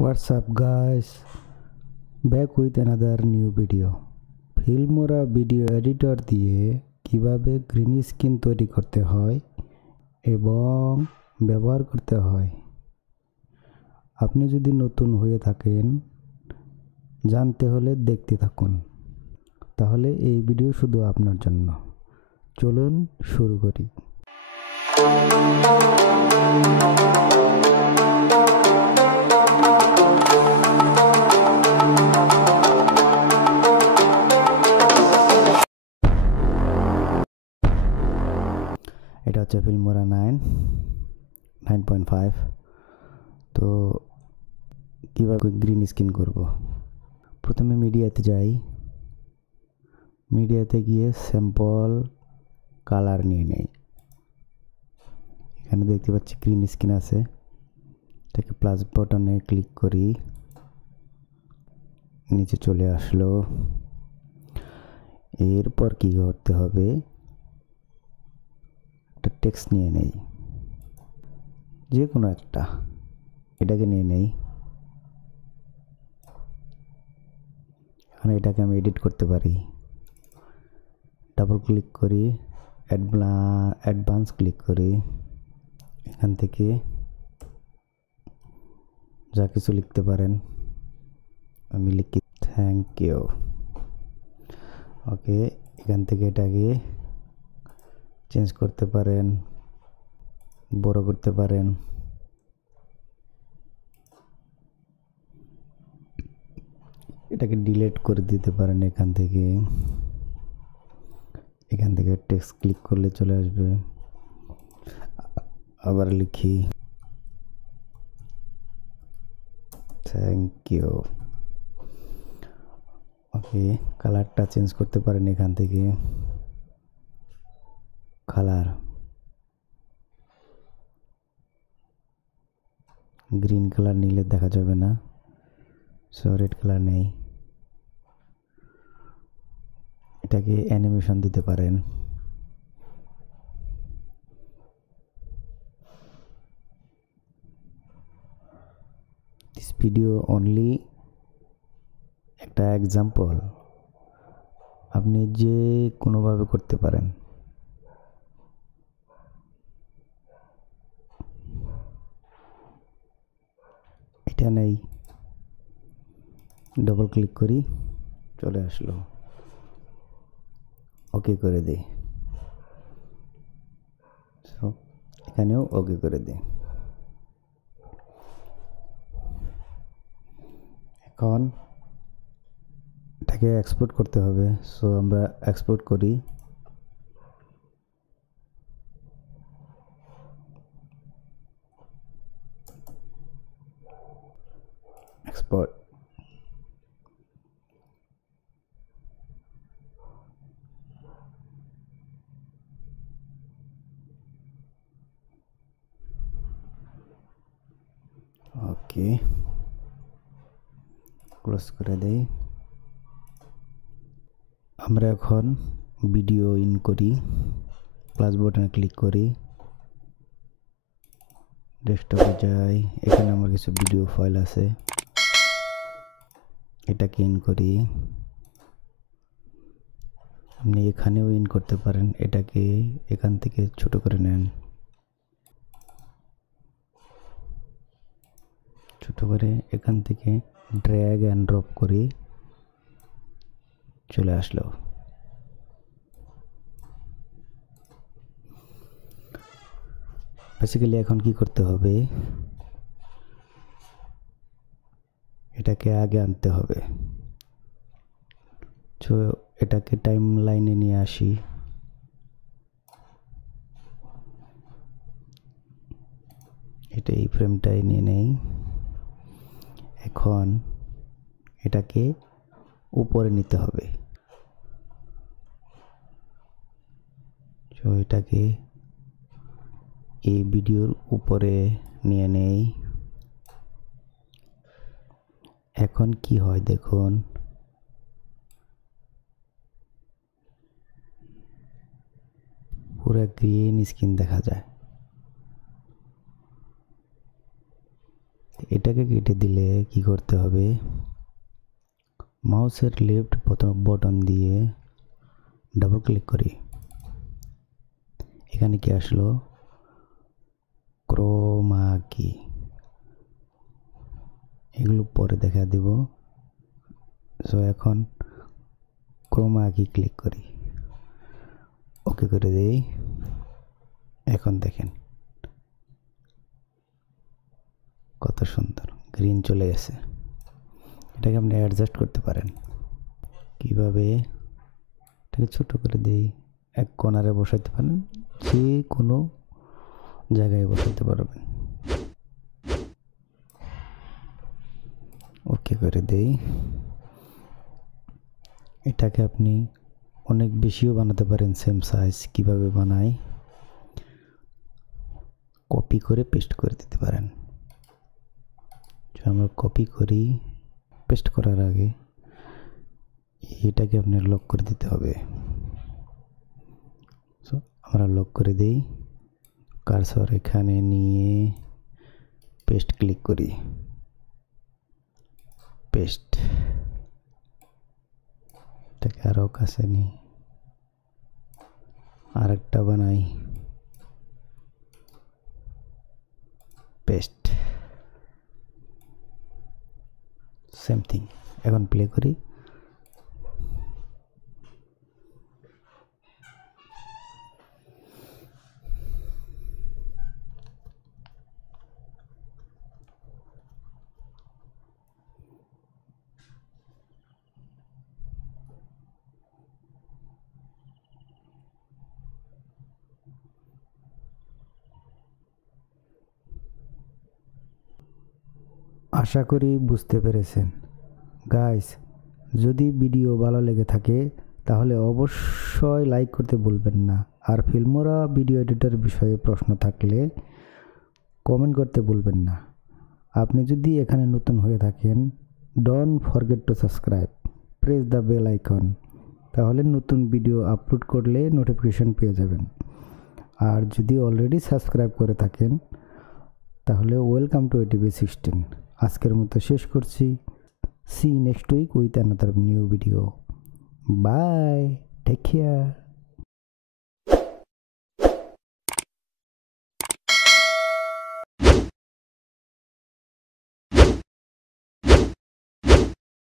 What's up guys, back with another new video. filmora video editor দিয়ে কিভাবে green screen তৈরি করতে হয় এবং ব্যবহার করতে হয়। আপনি যদি নতুন হয়ে থাকেন জানতে হলে দেখতে থাকুন, তাহলে এই ভিডিও শুধু আপনার জন্য। চলুন শুরু করি। এটা হচ্ছে filmora 9.5। তো কিভাবে গ্রিন স্ক্রিন করব, প্রথমে মিডিয়াতে যাই। মিডিয়াতে গিয়ে স্যাম্পল কালার নিয়ে নেই। এখানে দেখতে পাচ্ছি গ্রিন স্ক্রিন আছে, এটাকে প্লাস বাটনে ক্লিক করি, নিচে চলে আসলো। এরপর কি করতে হবে, একটা টেক্সট নিয়ে নেই, যে কোনো একটা, এটাকে নিয়ে নেই। এখন এটাকে আমি এডিট করতে পারি। ডাবল ক্লিক করি, অ্যাডভান্স ক্লিক করি, এখান থেকে যা কিছু লিখতে পারেন। আমি লিখি থ্যাংক ইউ। ওকে, এখান থেকে এটাকে চেঞ্জ করতে পারেন, বড় করতে পারেন। এটাকে ডিলিট করে দিতে পারেন এখান থেকে। টেক্সট ক্লিক করলে চলে আসবে। আবার লিখি থ্যাংক ইউ। ওকে, কালারটা চেঞ্জ করতে পারেন এখান থেকে। কালার গ্রিন কালার নিলে দেখা যাবে না, সো রেড কালার নেই। এটাকে অ্যানিমেশন দিতে পারেন। দিস ভিডিও অনলি একটা এক্সাম্পল, আপনি যে কোনোভাবে করতে পারেন। এটা নেই, ডবল ক্লিক করি, চলে আসলো। ওকে করে দিই, সো এখানেও ওকে করে দিই। এখন এটাকে এক্সপোর্ট করতে হবে, সো আমরা এক্সপোর্ট করি। এক্সপোর্ট, ওকে, ক্লোজ করে দেই। আমরা এখন ভিডিও ইন করি, প্লাস বাটনে ক্লিক করি, ডেস্কটপে যাই। এখানে আমার কিছু ভিডিও ফাইল আছে, এটাকে ইন করি। আপনি এখানেও ইন করতে পারেন, এটাকে এখান থেকে ছোট করে নেন, ছোট করে এখান থেকে ড্র্যাগ অ্যান্ড ড্রপ করি, চলে আসলো। বেসিক্যালি এখন কি করতে হবে, এটাকে আগে আনতে হবে। তো এটাকে টাইম লাইনে নিয়ে আসি। এটা এই ফ্রেমটাই নিয়ে নেই। এখন এটাকে উপরে নিতে হবে, তো এটাকে এই ভিডিওর উপরে নিয়ে নেই। এখন কি হয় দেখুন, পুরো গ্রিন স্ক্রিন দেখা যায়। এটাকে কেটে দিলে কি করতে হবে, মাউসের লেফট বটন দিয়ে ডাবল ক্লিক করি। এখানে কি আসলো, ক্রোমা কি, এগুলো পরে দেখা দেব। সো এখন ক্রোমা কি ক্লিক করি, ওকে করে দেই। এখন দেখেন কত সুন্দর গ্রিন চলে গেছে। এটাকে আপনি অ্যাডজাস্ট করতে পারেন কিভাবে, এটাকে ছোট করে দেই, এক কর্নারে বসাতে পারেন, যে কোনো জায়গায় বসাতে পারবেন। ওকে করে দেই। এটাকে আপনি অনেক বেশিও বানাতে পারেন, সেম সাইজ। কিভাবে বানাই, কপি করে পেস্ট করে দিতে পারেন। আমরা কপি করি, পেস্ট করার আগে এটাকে আপনার লক করে দিতে হবে। সো আমরা লক করে দেই, কার্সর এখানে নিয়ে পেস্ট ক্লিক করি, পেস্ট। এটাকে আরও কাছে নিই, আরেকটা বানাই, পেস্ট, সেম থিং। এখন প্লে করি। আশা করি বুঝতে পেরেছেন গাইস। যদি ভিডিও ভালো লেগে থাকে তাহলে অবশ্যই লাইক করতে ভুলবেন না। আর ফিল্মোরা ভিডিও এডিটর বিষয়ে প্রশ্ন থাকলে কমেন্ট করতে ভুলবেন না। আপনি যদি এখানে নতুন হয়ে থাকেন, don't forget to subscribe, press the bell icon, তাহলে নতুন ভিডিও আপলোড করলে নোটিফিকেশন পেয়ে যাবেন। আর যদি অলরেডি সাবস্ক্রাইব করে থাকেন তাহলে ওয়েলকাম টু ATV16। আজকের মতো শেষ করছি। See you next week with another new video. Bye. Take care.